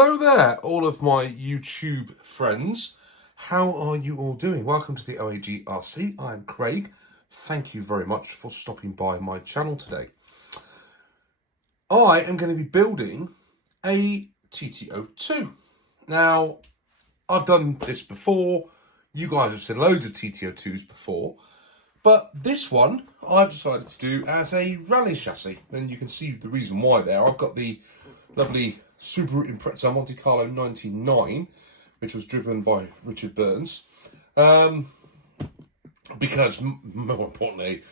Hello there, all of my YouTube friends. How are you all doing? Welcome to the OAG RC. I'm Craig. Thank you very much for stopping by my channel today. I am going to be building a TT02. Now, I've done this before. You guys have seen loads of TT02s before. But this one, I've decided to do as a rally chassis. And you can see the reason why there. I've got the lovely Subaru Impreza Monte Carlo 99, which was driven by Richard Burns. Because, more importantly,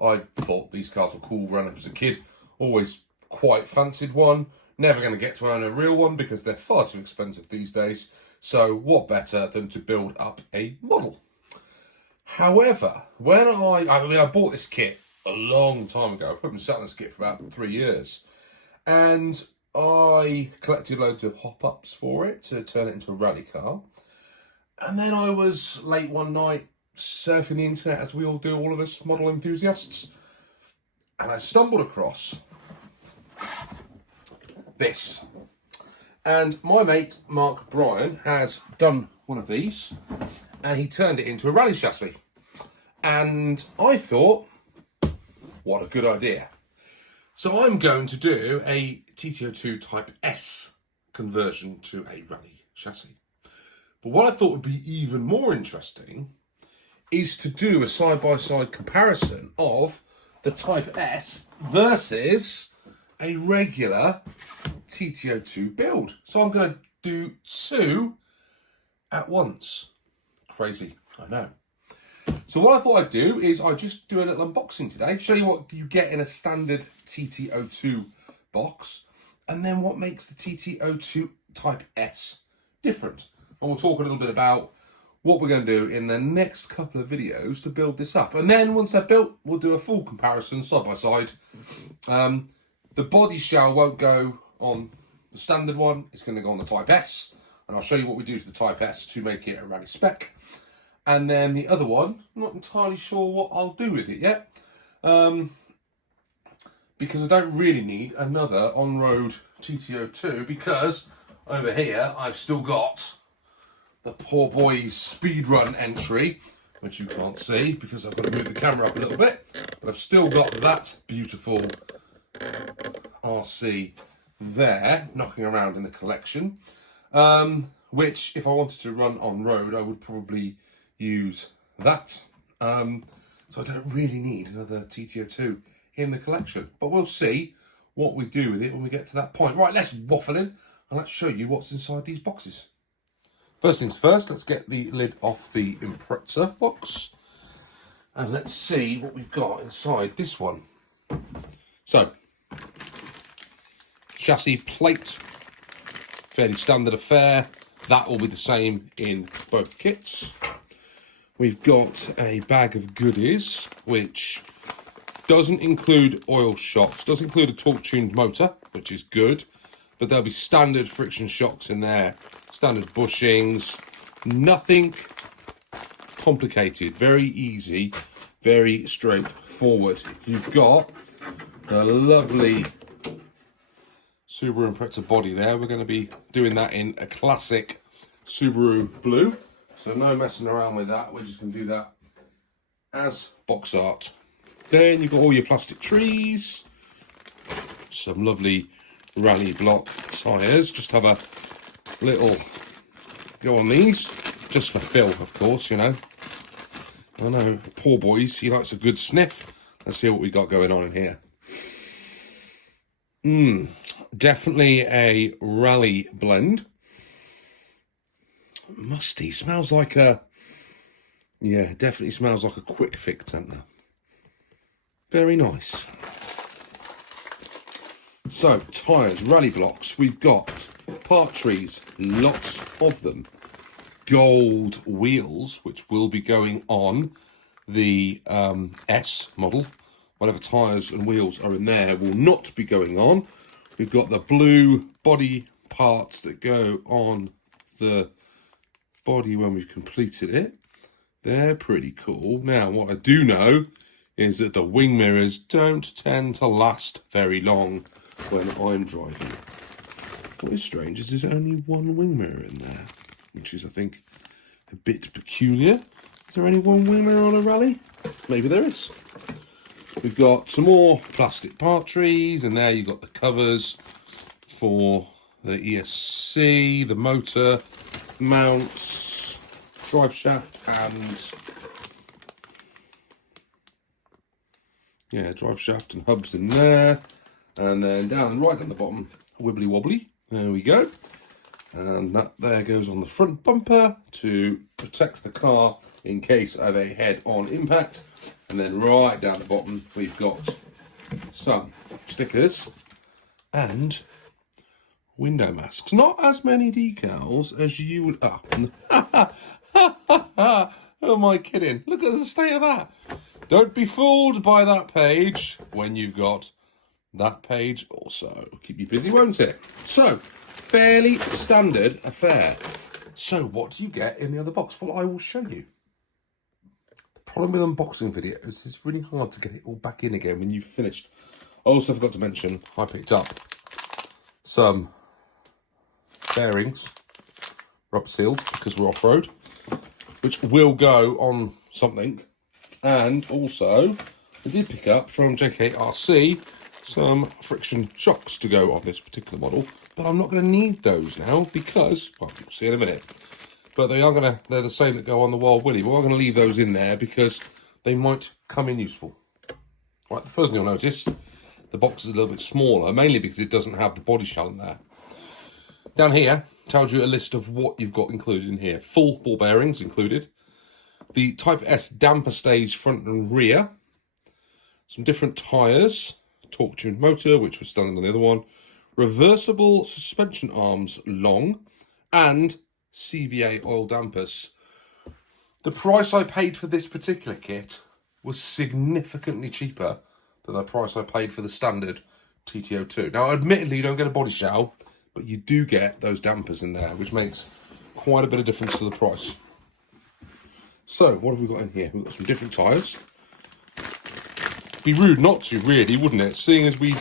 I thought these cars were cool growing up as a kid. Always quite fancied one. Never going to get to own a real one because they're far too expensive these days. So what better than to build up a model? However, when I bought this kit a long time ago. I've probably been sat on this kit for about 3 years. And I collected loads of hop-ups for it to turn it into a rally car. And then I was late one night surfing the internet, as we all do, all of us model enthusiasts. And I stumbled across this. And my mate, Mark Bryan, has done one of these. And he turned it into a rally chassis. And I thought, what a good idea. So I'm going to do a TT02 Type S conversion to a rally chassis. But what I thought would be even more interesting is to do a side-by-side comparison of the Type S versus a regular TT02 build. So I'm going to do two at once. Crazy, I know. So what I thought I'd do is I'd just do a little unboxing today, show you what you get in a standard TT02 box, and then what makes the TT02 Type S different. And we'll talk a little bit about what we're going to do in the next couple of videos to build this up. And then once they're built, we'll do a full comparison side by side. The body shell won't go on the standard one, it's going to go on the Type S, and I'll show you what we do to the Type S to make it a rally spec. And then the other one, I'm not entirely sure what I'll do with it yet. Because I don't really need another on-road TT02, because over here I've still got the poor boy's speedrun entry, which you can't see because I've got to move the camera up a little bit. But I've still got that beautiful RC there, knocking around in the collection. Which, if I wanted to run on road, I would probably use that. So I don't really need another TT02 in the collection, but we'll see what we do with it when we get to that point. Right, let's waffle in and let's show you what's inside these boxes. First things first, let's get the lid off the Impreza box and let's see what we've got inside this one. So, chassis plate, fairly standard affair. That will be the same in both kits. We've got a bag of goodies, which doesn't include oil shocks, does include a torque-tuned motor, which is good, but there'll be standard friction shocks in there, standard bushings, nothing complicated, very easy, very straightforward. You've got the lovely Subaru Impreza body there. We're going to be doing that in a classic Subaru blue. So no messing around with that. We're just going to do that as box art. Then you've got all your plastic trees. Some lovely rally block tyres. Just have a little go on these. Just for Phil, of course, you know. I know, poor boys, he likes a good sniff. Let's see what we got going on in here. Definitely a rally blend. Musty, smells like a, yeah, definitely smells like a quick fix centre. Very nice. So, tyres, rally blocks, we've got part trees, lots of them. Gold wheels, which will be going on the S model. Whatever tyres and wheels are in there will not be going on. We've got the blue body parts that go on the body when we've completed it. They're pretty cool. Now, what I do know is that the wing mirrors don't tend to last very long when I'm driving. What is strange is there's only one wing mirror in there, which is, I think, a bit peculiar. Is there only one wing mirror on a rally? Maybe there is. We've got some more plastic part trees, and there you've got the covers for the ESC, the motor, mounts, drive shaft, and drive shaft and hubs in there. And then down right at the bottom, wibbly wobbly. There we go. And that there goes on the front bumper to protect the car in case of a head-on impact. And then right down the bottom, we've got some stickers and window masks. Not as many decals as you would... Oh, am I kidding? Look at the state of that. Don't be fooled by that page when you've got that page also. Keep you busy, won't it? So, fairly standard affair. So, what do you get in the other box? Well, I will show you. The problem with unboxing videos is it's really hard to get it all back in again when you've finished. I also forgot to mention, I picked up some bearings, rubber sealed, because we're off-road, which will go on something. And also, I did pick up from JKRC some friction shocks to go on this particular model, but I'm not going to need those now because, well, you'll see in a minute. But they're the same that go on the Wild Willy, but I'm going to leave those in there because they might come in useful. Right, the first thing you'll notice, the box is a little bit smaller, mainly because it doesn't have the body shell in there. Down here, tells you a list of what you've got included in here. Full ball bearings included. The Type S damper stays front and rear. Some different tyres. Torque-tuned motor, which was standing on the other one. Reversible suspension arms long. And CVA oil dampers. The price I paid for this particular kit was significantly cheaper than the price I paid for the standard TT02. Now, admittedly, you don't get a body shell, but you do get those dampers in there, which makes quite a bit of difference to the price. So, what have we got in here? We've got some different tyres. Be rude not to, really, wouldn't it? Seeing as we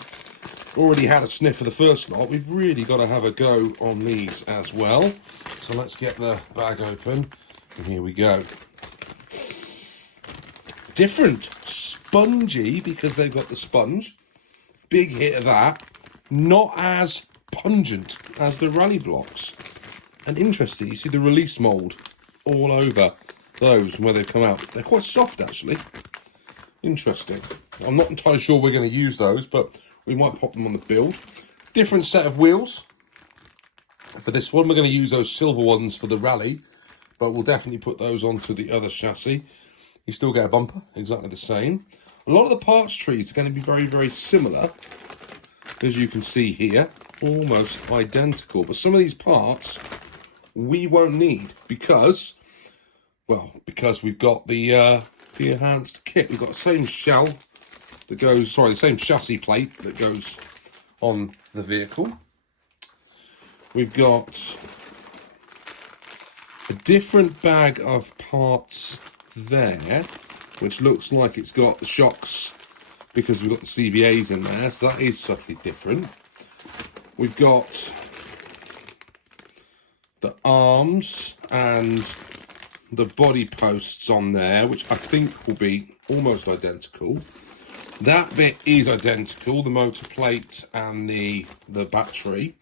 already had a sniff of the first lot, we've really got to have a go on these as well. So let's get the bag open, and here we go. Different, spongy, because they've got the sponge. Big hit of that. Not as pungent as the rally blocks. And interesting, you see the release mould all over those where they've come out. They're quite soft, actually. Interesting. I'm not entirely sure we're going to use those, but we might pop them on the build. Different set of wheels. For this one, we're going to use those silver ones for the rally, but we'll definitely put those onto the other chassis. You still get a bumper, exactly the same. A lot of the parts trees are going to be very, very similar, as you can see here. Almost identical, but some of these parts we won't need because we've got the enhanced kit. We've got the same shell that goes, the same chassis plate that goes on the vehicle. We've got a different bag of parts there, which looks like it's got the shocks because we've got the CVAs in there, so that is subtly different. We've got the arms and the body posts on there, which I think will be almost identical. That bit is identical, the motor plate and the battery.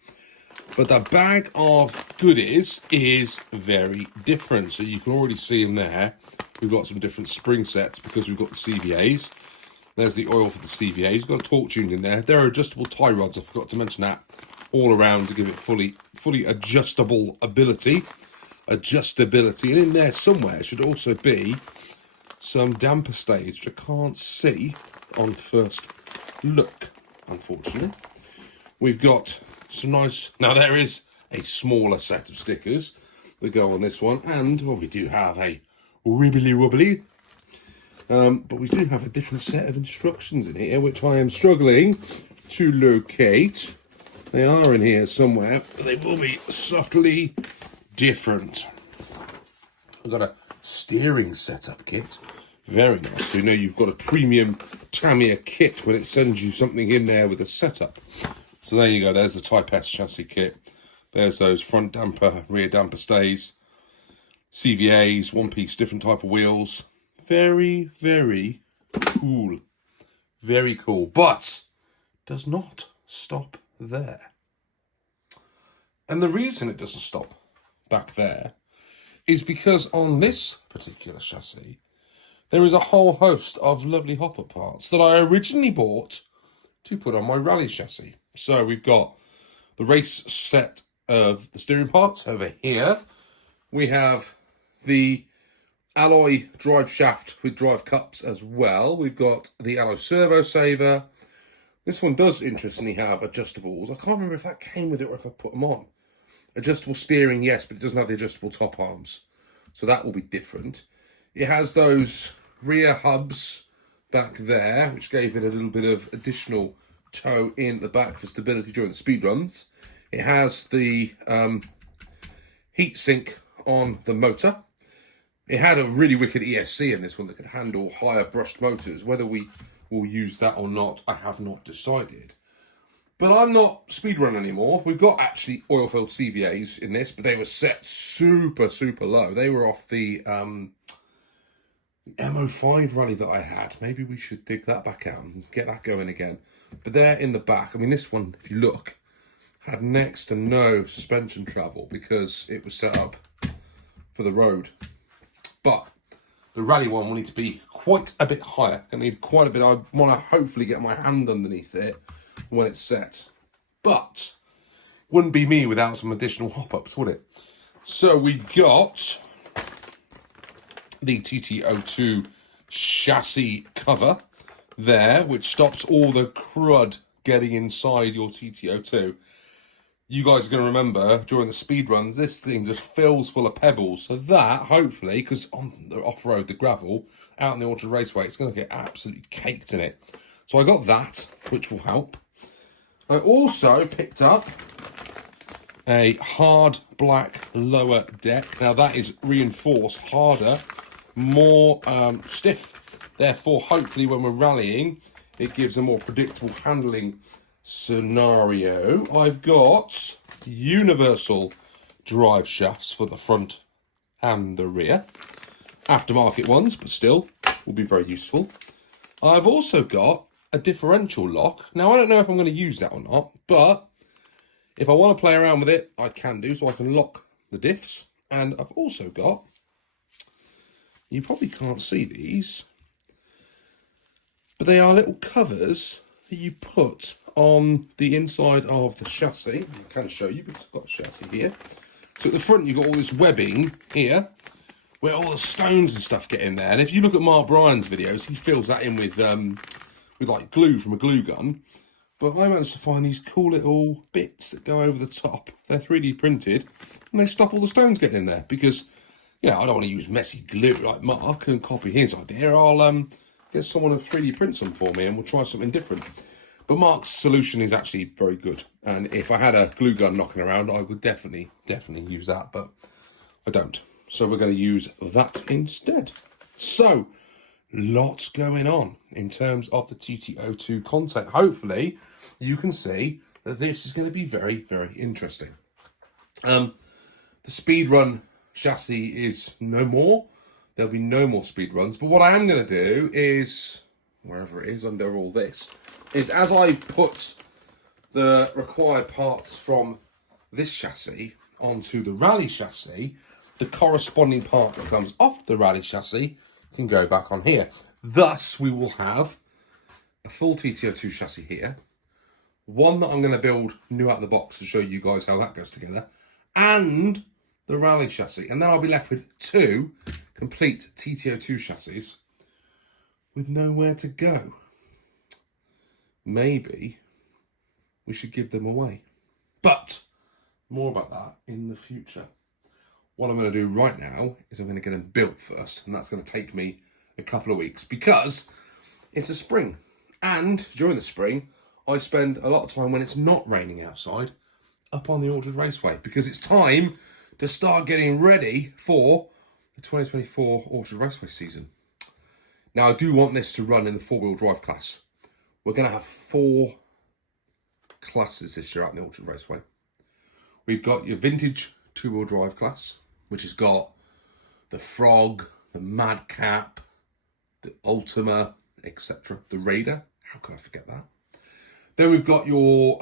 But the bag of goodies is very different. So you can already see in there, we've got some different spring sets because we've got the CVAs. There's the oil for the CVAs. We've got a torque tuned in there. There are adjustable tie rods, I forgot to mention that, all around to give it fully adjustable ability. Adjustability. And in there somewhere should also be some damper stays, which I can't see on first look, unfortunately. We've got some nice... Now, there is a smaller set of stickers that go on this one. And, well, we do have a wibbly wobbly. But we do have a different set of instructions in here, which I am struggling to locate. They are in here somewhere, but they will be subtly different. I've got a steering setup kit. Very nice. So you know you've got a premium Tamiya kit when it sends you something in there with a setup. So there you go, there's the Type S chassis kit. There's those front damper, rear damper stays, CVAs, one-piece, different type of wheels. Very, very cool. Very cool, but does not stop there. And the reason it doesn't stop back there is because on this particular chassis, there is a whole host of lovely hopper parts that I originally bought to put on my rally chassis. So we've got the race set of the steering parts over here. We have the alloy drive shaft with drive cups as well. We've got the alloy servo saver. This one does interestingly have adjustables. I can't remember if that came with it or if I put them on. Adjustable steering, yes, but it doesn't have the adjustable top arms. So that will be different. It has those rear hubs back there, which gave it a little bit of additional toe in the back for stability during the speed runs. It has the heat sink on the motor. It had a really wicked ESC in this one that could handle higher brushed motors. Whether we will use that or not, I have not decided. But I'm not speedrun anymore. We've got actually oil-filled CVAs in this, but they were set super, super low. They were off the MO5 rally that I had. Maybe we should dig that back out and get that going again. But they're in the back. I mean, this one, if you look, had next to no suspension travel because it was set up for the road. But the rally one will need to be quite a bit higher. I need quite a bit. I want to hopefully get my hand underneath it when it's set. But wouldn't be me without some additional hop-ups, would it? So we got the TT02 chassis cover there, which stops all the crud getting inside your TT02. You guys are going to remember, during the speed runs, this thing just fills full of pebbles. So that, hopefully, because on the off-road, the gravel, out in the Ultra Raceway, it's going to get absolutely caked in it. So I got that, which will help. I also picked up a hard black lower deck. Now that is reinforced, harder, more stiff. Therefore, hopefully when we're rallying, it gives a more predictable handling scenario. I've got universal drive shafts for the front and the rear. Aftermarket ones, but still will be very useful. I've also got a differential lock. Now, I don't know if I'm going to use that or not, but if I want to play around with it, I can do, so I can lock the diffs. And I've also got, you probably can't see these, but they are little covers that you put on the inside of the chassis. I can show you because I've got the chassis here. So at the front, you've got all this webbing here, where all the stones and stuff get in there. And if you look at Mark Bryan's videos, he fills that in with like glue from a glue gun. But I managed to find these cool little bits that go over the top. They're 3D printed, and they stop all the stones getting in there. Because, you know, I don't want to use messy glue like Mark and copy his idea. I'll get someone to 3D print some for me, and we'll try something different. But Mark's solution is actually very good. And if I had a glue gun knocking around, I would definitely use that. But I don't. So we're going to use that instead. So, lots going on in terms of the TT02 content. Hopefully, you can see that this is going to be very, very interesting. The speedrun chassis is no more. There'll be no more speedruns. But what I am going to do is, wherever it is under all this, is as I put the required parts from this chassis onto the rally chassis, the corresponding part that comes off the rally chassis can go back on here. Thus, we will have a full TT02 chassis here, one that I'm going to build new out of the box to show you guys how that goes together, and the rally chassis. And then I'll be left with two complete TT02 chassis with nowhere to go. Maybe we should give them away. But more about that in the future. What I'm going to do right now is I'm going to get them built first, and that's going to take me a couple of weeks because it's a spring. And during the spring, I spend a lot of time when it's not raining outside up on the Ultra Raceway because it's time to start getting ready for the 2024 Ultra Raceway season. Now, I do want this to run in the four-wheel drive class. We're going to have 4 classes this year out in the Orchard Raceway. We've got your vintage two-wheel drive class, which has got the Frog, the Madcap, the Ultima, etc. The Raider. How could I forget that? Then we've got your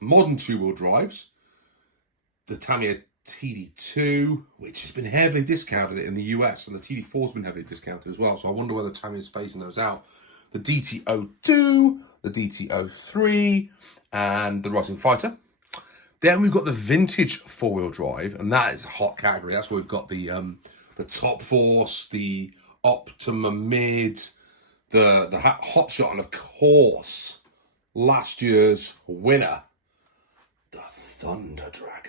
modern two-wheel drives. The Tamiya TT02, which has been heavily discounted in the US, and the TT4 has been heavily discounted as well. So I wonder whether Tamiya's phasing those out. The DT02, the DT03, and the Rising Fighter. Then we've got the vintage four-wheel drive, and that is a hot category. That's where we've got the Top Force, the Optima Mid, the Hot Shot, and of course, last year's winner, the Thunder Dragon.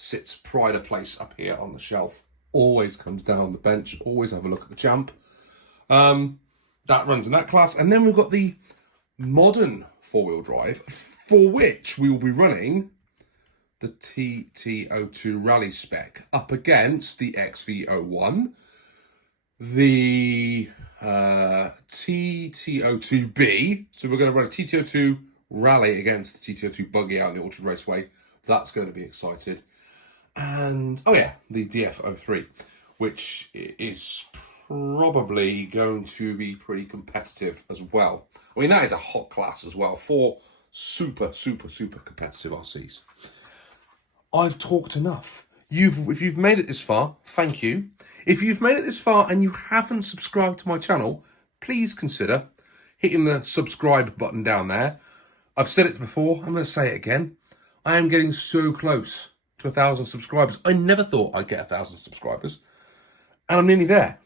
Sits pride of place up here on the shelf. Always comes down the bench. Always have a look at the champ. That runs in that class. And then we've got the modern four-wheel drive, for which we will be running the TT02 Rally spec up against the XV01, the TT02B. So we're going to run a TT02 Rally against the TT02 Buggy out in the Orchard Raceway. That's going to be excited. And, oh yeah, the DF03, which is probably going to be pretty competitive as well. I mean, that is a hot class as well. 4 super competitive RCs. I've talked enough. If you've made it this far, thank you. If you've made it this far and you haven't subscribed to my channel, please consider hitting the subscribe button down there. I've said it before, I'm going to say it again. I am getting so close to 1,000 subscribers. I never thought I'd get 1,000 subscribers. And I'm nearly there.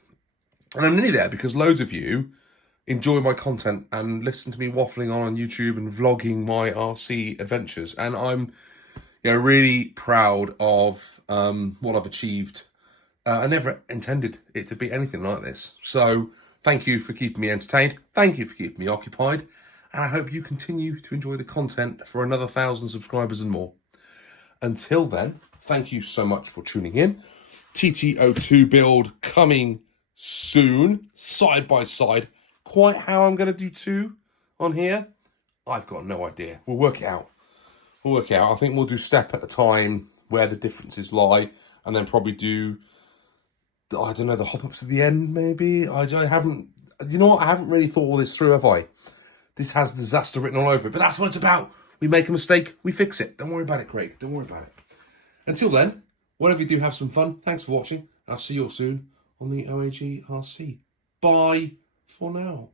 And I'm nearly there because loads of you enjoy my content and listen to me waffling on YouTube and vlogging my RC adventures. And I'm really proud of what I've achieved. I never intended it to be anything like this. So thank you for keeping me entertained. Thank you for keeping me occupied. And I hope you continue to enjoy the content for another 1,000 subscribers and more. Until then, thank you so much for tuning in. TT02 build coming soon, side by side. Quite how I'm going to do 2 on here, I've got no idea. We'll work it out. I think we'll do step at a time where the differences lie, and then probably do, I don't know, the hop-ups at the end, maybe? I haven't, you know what? I haven't really thought all this through, have I? This has disaster written all over it, but that's what it's about. We make a mistake, we fix it. Don't worry about it, Craig. Don't worry about it. Until then, whatever you do, have some fun. Thanks for watching. I'll see you all soon on the OAG RC. Bye for now.